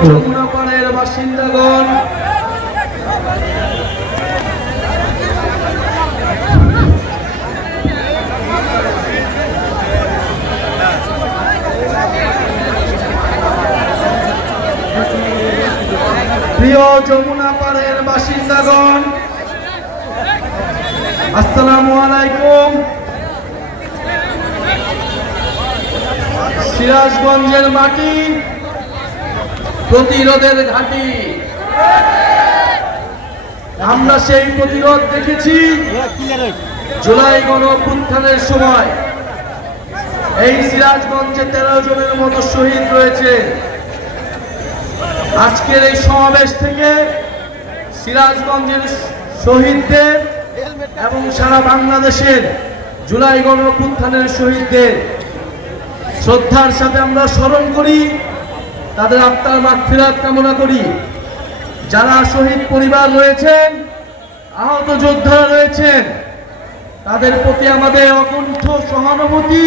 যমুনা পাড়ের বাসিন্দাগণ, প্রিয় যমুনা পাড়ের বাসিন্দাগণ, আসসালামু আলাইকুম। সিরাজগঞ্জের মাটি প্রতিরোধের ঘাঁটি। আমরা সেই প্রতিরোধ দেখেছি জুলাই গণঅভ্যুত্থানের সময়। এই সিরাজগঞ্জে 13 জনের মতো শহীদ রয়েছে। আজকের এই সমাবেশ থেকে সিরাজগঞ্জের শহীদদের এবং সারা বাংলাদেশের জুলাই গণঅভ্যুত্থানের শহীদদের শ্রদ্ধার সাথে আমরা স্মরণ করি, তাদের আত্মার মাগফিরাত কামনা করি। যারা শহীদ পরিবার রয়েছেন, আহত যোদ্ধারা রয়েছেন, তাদের প্রতি আমাদের অকুণ্ঠ সহানুভূতি,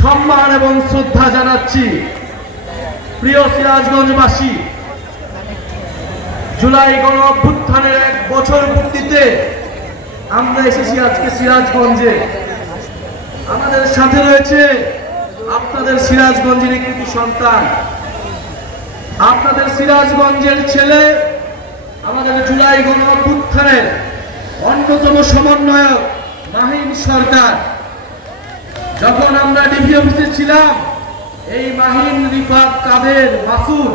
সম্মান এবং শ্রদ্ধা জানাচ্ছি। প্রিয় সিরাজগঞ্জবাসী, জুলাই গণঅভ্যুত্থানের 1 বছর পূর্তিতে আমরা এসেছি আজকে সিরাজগঞ্জে। আমাদের সাথে রয়েছে আপনাদের সিরাজগঞ্জের একটি সন্তান, আপনাদের সিরাজগঞ্জের ছেলে, আমাদের জুলাই গণঅভ্যুত্থানের অন্যতম সমন্বয়ক মাহিন সরকার। যখন আমরা ডিবি অফিসে ছিলাম, এই মাহিন, রিফাত, কাদের, মাসুদ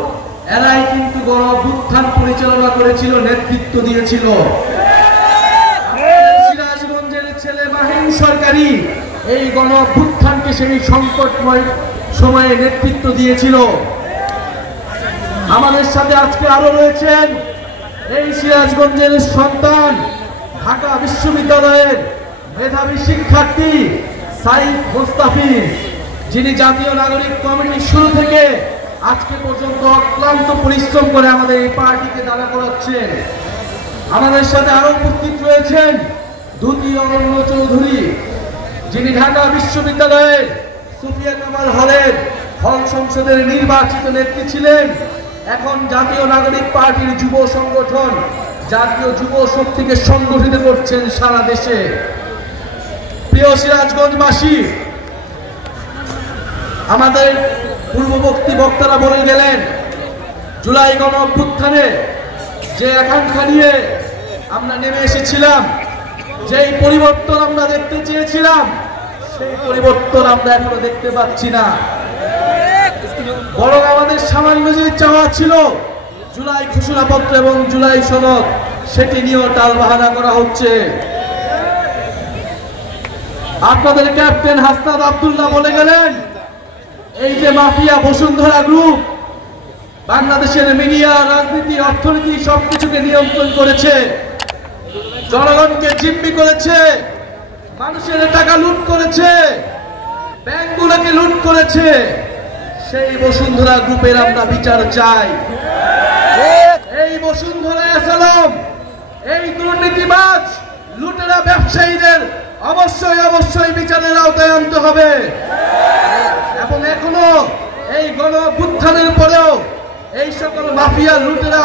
এরাই কিন্তু গণঅভ্যুত্থান পরিচালনা করেছিল, নেতৃত্ব দিয়েছিল। সিরাজগঞ্জের ছেলে মাহিন সরকারই এই গণঅভ্যুত্থানকে সেই সংকটময় সময়ে নেতৃত্ব দিয়েছিল। আমাদের সাথে আজকে আরো রয়েছেন এই সিরাজগঞ্জের সন্তান, ঢাকা বিশ্ববিদ্যালয়ের মেধাবী শিক্ষার্থী সাইদ মোস্তাফিজ, যিনি জাতীয় নাগরিক কমিটির শুরু থেকে আজকে পর্যন্ত অক্লান্ত পরিশ্রম করে আমাদের এই পার্টিকে দাঁড়া করাচ্ছেন। আমাদের সাথে আরো উপস্থিত রয়েছেন দুতি অরণ্য চৌধুরী, যিনি ঢাকা বিশ্ববিদ্যালয়ের সুফিয়া কামাল হলের হল সংসদের নির্বাচিত নেত্রী ছিলেন। এখন জাতীয় নাগরিক পার্টির যুব সংগঠন জাতীয় যুব শক্তিকে সংগঠিত করছেন সারা দেশে। প্রিয় সিরাজগঞ্জবাসী, আমাদের পূর্ববর্তী বক্তারা বলে গেলেন, জুলাই গণঅভ্যুত্থানে যে আকাঙ্ক্ষা নিয়ে আমরা নেমে এসেছিলাম, যেই পরিবর্তন আমরা দেখতে চেয়েছিলাম, সেই পরিবর্তন আমরা এখনো দেখতে পাচ্ছি না। বরং আমাদের সামান্য যে চাওয়া ছিল জুলাই ঘোষণাপত্র এবং জুলাই সনদ, সেটি নিয়েও টালবাহানা করা হচ্ছে। আপনাদের ক্যাপ্টেন হাসনাত আব্দুল্লাহ বলে গেলেন, এই যে মাফিয়া বসুন্ধরা গ্রুপ বাংলাদেশের মিডিয়া, রাজনীতি, অর্থনীতি সবকিছুকে নিয়ন্ত্রণ করেছে, জনগণকে জিম্মি করেছে, মানুষের টাকা লুট করেছে, ব্যাংকগুলোকে লুট করেছে। সেই বসুন্ধরা গ্রুপের আমরা বিচার চাই। এই বসুন্ধরা আসালাম, এই দুর্নীতিবাজ লুটেরা ব্যবসায়ীদের অবশ্যই অবশ্যই বিচারের আওতায় আনতে হবে। এবং এখনো এই গণঅভ্যুত্থানের পরেও এই সকল মাফিয়া লুটেরা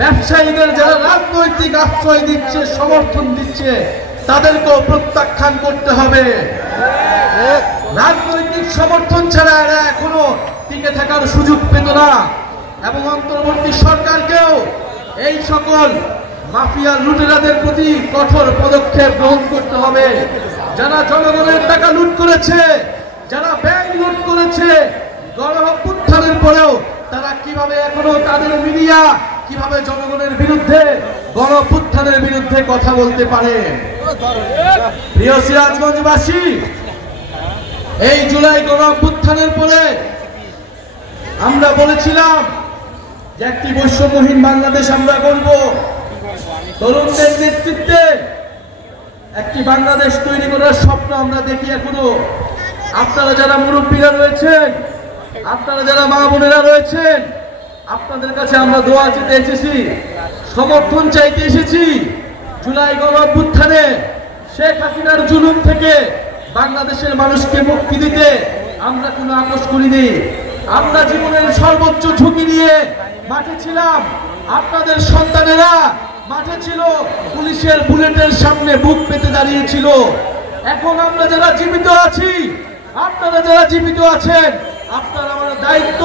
ব্যবসায়ীদের যারা রাজনৈতিক আশ্রয় দিচ্ছে, সমর্থন দিচ্ছে, তাদেরকেও প্রত্যাখ্যান করতে হবে। রাজনৈতিক সমর্থন ছাড়া এরা এখনো টিকে থাকার সুযোগ পেত না। এবং অন্তর্বর্তী সরকারকেও এই সকল মাফিয়া লুটেরাদের প্রতি কঠোর পদক্ষেপ গ্রহণ করতে হবে। যারা জনগণের টাকা লুট করেছে, যারা ব্যাংক লুট করেছে, গণঅভ্যুত্থানের পরেও তারা কিভাবে এখনো তাদের মিডিয়া কিভাবে জনগণের বিরুদ্ধে, গণঅভ্যুত্থানের বিরুদ্ধে কথা বলতে পারে। প্রিয় সিরাজগঞ্জবাসী, এই জুলাই গণঅভ্যুত্থানের পরে আমরা বলেছিলাম যে একটি বৈষম্যহীন বাংলাদেশ আমরা করব। তরুণদের নেতৃত্বে একটি বাংলাদেশ তৈরি করার স্বপ্ন আমরা দেখি এখনো। আপনারা যারা মুরব্বীরা রয়েছেন, আপনারা যারা মা বোনেরা রয়েছেন, আপনাদের কাছে আমরা দোয়া চেতে এসেছি, সমর্থন চাইতে এসেছি। জুলাই গণঅভ্যুত্থানে শেখ হাসিনার জুলুম থেকে বাংলাদেশের মানুষকে মুক্তি দিতে আমরা কোনো আপোষ করিনি। আমরা জীবনের সর্বোচ্চ ঝুঁকি নিয়ে মাঠে ছিলাম, আপনাদের সন্তানেরা মাঠে ছিল, পুলিশের বুলেটের সামনে বুক পেতে দাঁড়িয়েছিল। এখন আমরা যারা জীবিত আছি, আপনারা যারা জীবিত আছেন, আপনার আমার দায়িত্ব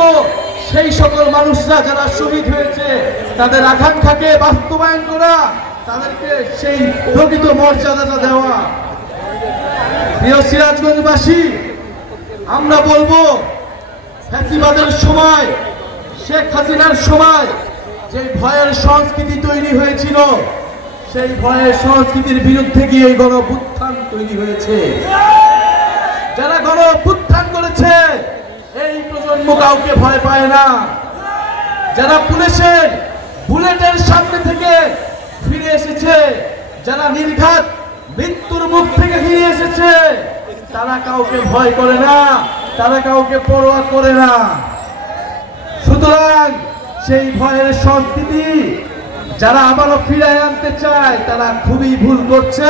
সেই সকল মানুষরা যারা শহীদ হয়েছে তাদের আকাঙ্ক্ষাকে বাস্তবায়ন করা, তাদেরকে সেই প্রকৃত মর্যাদাটা দেওয়া। প্রিয় সিরাজগঞ্জবাসী, আমরা বলবো ফ্যাসিবাদের সময়, শেখ হাসিনার সময় যে ভয়ের সংস্কৃতি তৈরি হয়েছিল, সেই ভয়ের সংস্কৃতির বিরুদ্ধে গিয়ে গণঅভ্যুত্থান তৈরি হয়েছে। যারা গণঅভ্যুত্থান করেছে এই প্রজন্ম কাউকে ভয় পায় না। যারা পুলিশের বুলেটের সামনে থেকে ফিরে এসেছে, যারা নির্ঘাত মৃত্যুর মুখ থেকে ফিরে এসেছে, তারা কাউকে ভয় করে না, তারা কাউকে পরোয়া করে না। সুতরাং সেই ভয়ের সংস্কৃতি যারা আবারও ফিরিয়ে আনতে চায় তারা খুবই ভুল করছে,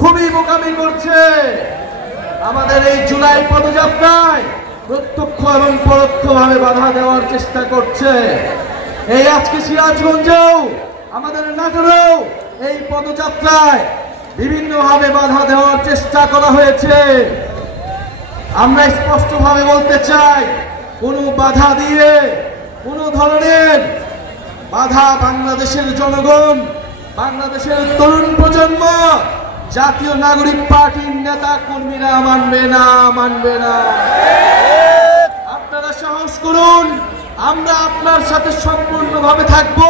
খুবই বোকামি করছে। আমাদের এই জুলাই পদযাত্রায় প্রত্যক্ষ এবং পরোক্ষভাবে বাধা দেওয়ার চেষ্টা করছে। এই আজকে সিরাজগঞ্জেও, আমাদের নাটোরেও এই পদযাত্রায় বিভিন্নভাবে বাধা দেওয়ার চেষ্টা করা হয়েছে। আমরা স্পষ্টভাবে বলতে চাই, কোনো বাধা দিয়ে, কোনো ধরনের বাধা বাংলাদেশের জনগণ, বাংলাদেশের তরুণ প্রজন্ম, জাতীয় নাগরিক পার্টির নেতা কর্মীরা মানবে না, মানবে না। আপনারা সাহস করুন, আমরা আপনার সাথে সম্পূর্ণভাবে থাকব।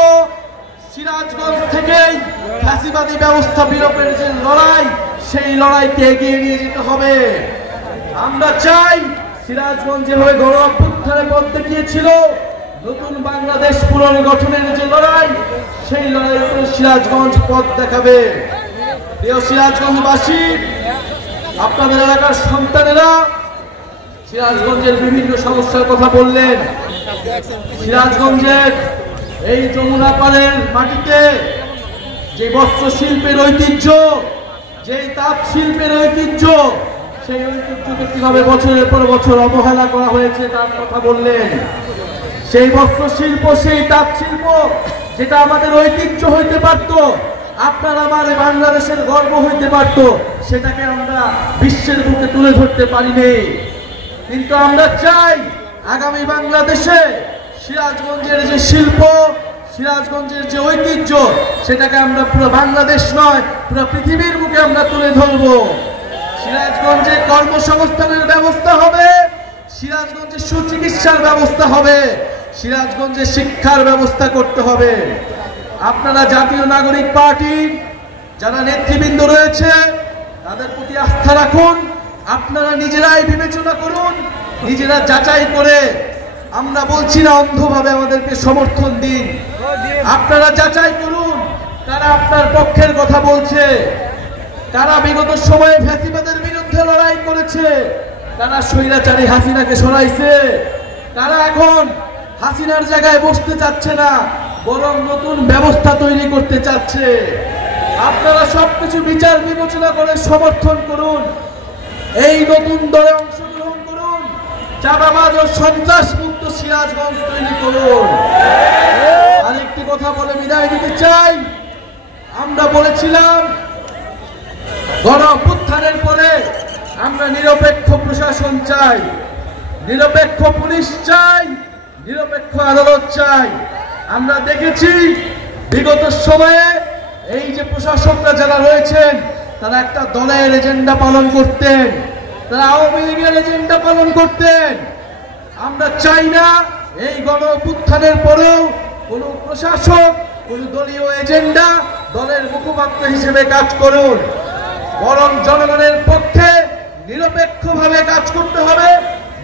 সিরাজগঞ্জ থেকেই ফ্যাসিবাদী ব্যবস্থা বিলোপের যে লড়াই, সেই লড়াইকে এগিয়ে নিয়ে যেতে হবে। আমরা চাই সিরাজগঞ্জ যেভাবে গণঅভ্যুত্থানের পথ দেখিয়েছিল, নতুন বাংলাদেশ পুনর্গঠনের যে লড়াই, সেই লড়াইতে সিরাজগঞ্জ পথ দেখাবে। প্রিয় সিরাজগঞ্জবাসী, আপনাদের এলাকার সন্তানেরা সিরাজগঞ্জের বিভিন্ন সমস্যার কথা বললেন। সিরাজগঞ্জের এই যমুনা পাড়ের মাটিতে যে বস্ত্র শিল্পের ঐতিহ্য, যেই তাঁত শিল্পের ঐতিহ্য, সেই ঐতিহ্যকে কিভাবে বছরের পর বছর অবহেলা করা হয়েছে তার কথা বললেন। সেই বস্ত্র শিল্প, সেই তাঁত শিল্প যেটা আমাদের ঐতিহ্য হইতে পারত, আপনার আমার বাংলাদেশের গর্ব হইতে পারত, সেটাকে আমরা বিশ্বের বুকে তুলে ধরতে পারিনি। কিন্তু আমরা চাই আগামী বাংলাদেশে সিরাজগঞ্জের যে শিল্প, সিরাজগঞ্জের যে ঐতিহ্য, সেটাকে আমরা পুরো বাংলাদেশ নয়, পুরো পৃথিবীর বুকে আমরা তুলে ধরব। সিরাজগঞ্জে কর্মসংস্থানের ব্যবস্থা হবে, সিরাজগঞ্জে সুচিকিৎসার ব্যবস্থা হবে, সিরাজগঞ্জে শিক্ষার ব্যবস্থা করতে হবে। আপনারা জাতীয় নাগরিক পার্টি যারা নেতৃবৃন্দ রয়েছে তাদের প্রতি আস্থা রাখুন। আপনারা নিজেরাই বিবেচনা করুন, নিজেরা যাচাই করে, আমরা বলছি না অন্ধভাবে আমাদেরকে সমর্থন দিন, আপনারা যাচাই করুন কারা আপনার পক্ষের কথা বলছে, কারা বিগত সময়ে ফ্যাসিবাদের বিরুদ্ধে লড়াই করেছে, কারা স্বৈরাচারী হাসিনাকে সরাইছে, কারা এখন হাসিনার জায়গায় বসতে চাচ্ছে না, বরং নতুন ব্যবস্থা তৈরি করতে চাচ্ছে। আপনারা সবকিছু বিচার বিবেচনা করে সমর্থন করুন, এই নতুন দলে অংশগ্রহণ করুন, চাঁদাবাজ ও সন্ত্রাস মুক্ত সিরাজগঞ্জ তৈরি করুন। আরেকটি কথা বলে বিদায় দিতে চাই, আমরা বলেছিলাম গণঅভ্যুত্থানের পরে আমরা নিরপেক্ষ প্রশাসন চাই, নিরপেক্ষ পুলিশ চাই, নিরপেক্ষ আদালত চাই। আমরা দেখেছি বিগত সময়ে এই যে প্রশাসকরা যারা রয়েছেন তারা একটা দলের এজেন্ডা পালন করতেন, তারা আওয়ামী লীগের এজেন্ডা পালন করতেন। আমরা চাই না এই গণঅভ্যুত্থানের পরেও কোনো প্রশাসক কোনো দলীয় এজেন্ডা, দলের মুখপাত্র হিসেবে কাজ করুন, বরং জনগণের পক্ষে নিরপেক্ষভাবে কাজ করতে হবে।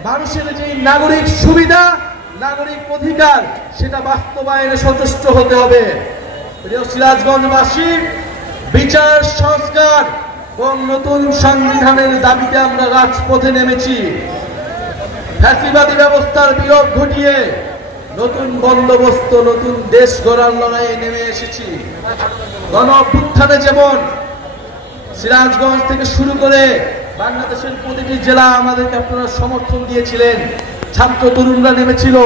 মানুষের যে নাগরিক সুবিধা, নাগরিক অধিকার, সেটা বাস্তবায়নে সচেষ্ট হতে হবে। প্রিয় সিরাজগঞ্জবাসী, বিচার সংস্কার এবং নতুন সংবিধানের দাবিতে আমরা রাজপথে নেমেছি। ফ্যাসিবাদী ব্যবস্থার বিলোপ ঘটিয়ে নতুন বন্দোবস্ত, নতুন দেশ গড়ার লড়াইয়ে নেমে এসেছি। গণঅভ্যুত্থানে যেমন সিরাজগঞ্জ থেকে শুরু করে বাংলাদেশের প্রতিটি জেলা আমাদেরকে আপনারা সমর্থন দিয়েছিলেন, ছাত্র তরুণরা নেমেছিল।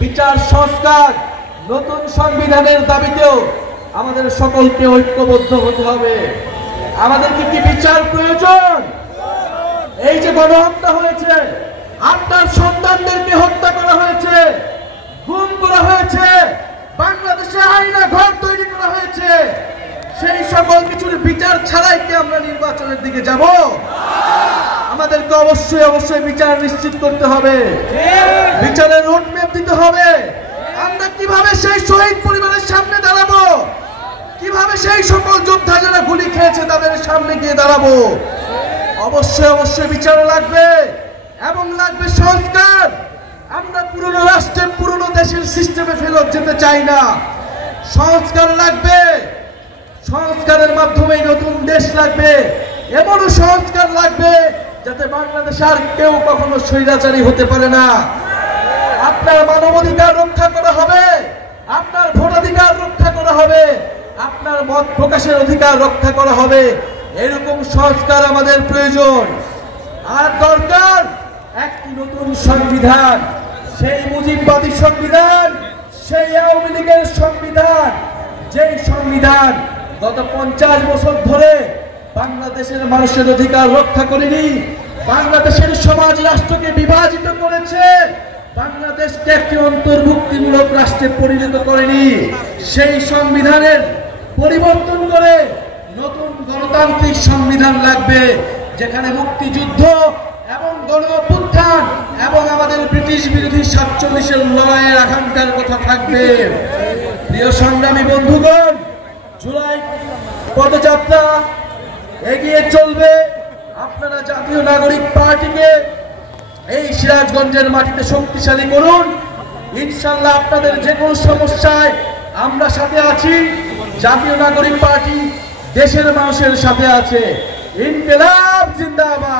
বিচার সংস্কার, নতুন সংবিধানের দাবিতেও আমাদের সকলকে ঐক্যবদ্ধ হতে হবে। আমাদেরকে কি বিচার প্রয়োজন? এই যে গণহত্যা হয়েছে, আপনার সন্তানদেরকে হত্যা করা হয়েছে, গুম করা হয়েছে, বাংলাদেশে আয়না ঘর তৈরি করা হয়েছে, সেই সকল কিছুর বিচার ছাড়াই কি আমরা নির্বাচনের দিকে যাব? আমাদেরকে অবশ্যই বিচার নিশ্চিত করতে হবে, বিচারের রোডম্যাপ দিতে হবে। আমরা কিভাবে সেই শহীদ পরিবারের সামনে দাঁড়াবো, কিভাবে সেই সকল যোদ্ধা যারা গুলি খেয়েছে তাদের সামনে গিয়ে দাঁড়াবো? অবশ্যই বিচার লাগবে এবং লাগবে সংস্কার। আমরা পুরনো রাষ্ট্রের, পুরনো দেশের সিস্টেমে ফেরত যেতে চাই না। সংস্কার লাগবে, সংস্কারের মাধ্যমে নতুন দেশ লাগবে। এমনও সংস্কার লাগবে যাতে বাংলাদেশ আর কেউ কখনো স্বৈরাচারী হতে পারে না। আপনার মানবাধিকার রক্ষা করা হবে, আপনার ভোটাধিকার রক্ষা করা হবে, আপনার মত প্রকাশের অধিকার রক্ষা করা হবে। এরকম সংস্কার আমাদের প্রয়োজন। আর দরকার একটি নতুন সংবিধান, সেই মুজিববাদী সংবিধান, সেই আওয়ামী লীগের সংবিধান, যেই সংবিধান গত 50 বছর ধরে বাংলাদেশের মানুষের অধিকার রক্ষা করেনি, বাংলাদেশের সমাজ রাষ্ট্রকে বিভাজিত করেছে, বাংলাদেশকে একটি অন্তর্ভুক্তিমূলক রাষ্ট্রে পরিণত করেনি। সেই সংবিধানের পরিবর্তন করে নতুন গণতান্ত্রিক সংবিধান লাগবে, যেখানে মুক্তিযুদ্ধ এবং গণ-অভ্যুত্থান এবং আমাদের ব্রিটিশ বিরোধী 47-এর লড়াইয়ের আকাঙ্ক্ষার কথা থাকবে। প্রিয় সংগ্রামী বন্ধুগণ, জুলাই পদযাত্রা এগিয়ে চলবে। আপনারা জাতীয় নাগরিক পার্টিকে এই সিরাজগঞ্জের মাটিতে শক্তিশালী করুন। ইনশাআল্লাহ আপনাদের যে কোনো সমস্যায় আমরা সাথে আছি। জাতীয় নাগরিক পার্টি দেশের মানুষের সাথে আছে। ইনকিলাব জিন্দাবাদ।